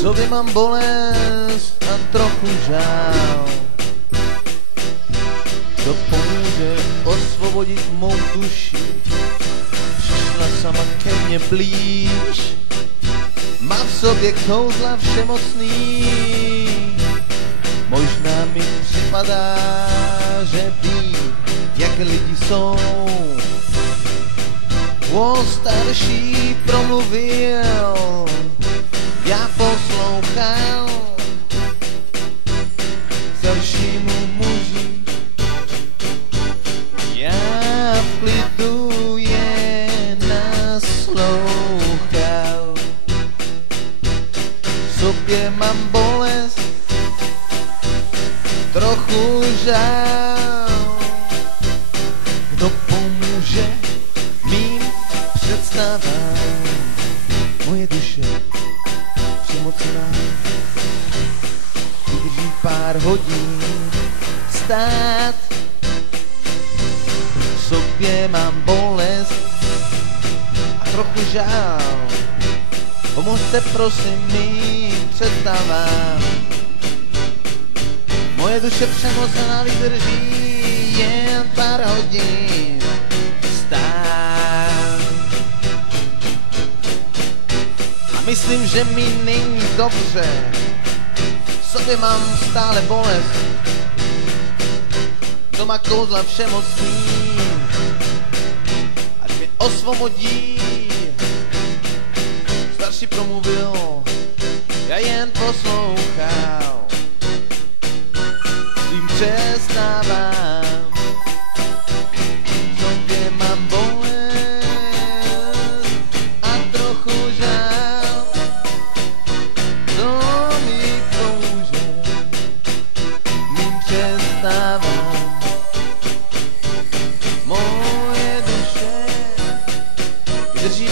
sobě mám bolest a trochu žál. To pomůže osvobodit mou duši. Přišla sama ke mně blíž. Má v sobě kouzla všemocný. Možná mi připadá, že ví, jak lidi jsou. O starší promluvil, já poslouchal. Staršímu muži já v klidu je naslouchal. V sobě mám bolest, trochu žál. Kdo pomůže mým představám? Moje duše přemocná vydrží pár hodin stát. V sobě mám bolest a trochu žál. Pomozte prosím mým představám. Moje duše přemocná vydrží jen pár hodin stát. A myslím, že mi není dobře. V sobě mám stále bolest. To má kouzla všemocný. Ať mě osvobodí. Starší promluvil, já jen poslouchal. Svým přestávám. V sobě mám bolest a trochu žál. To mi pomůže, mým přestávám. Moje duše vydrží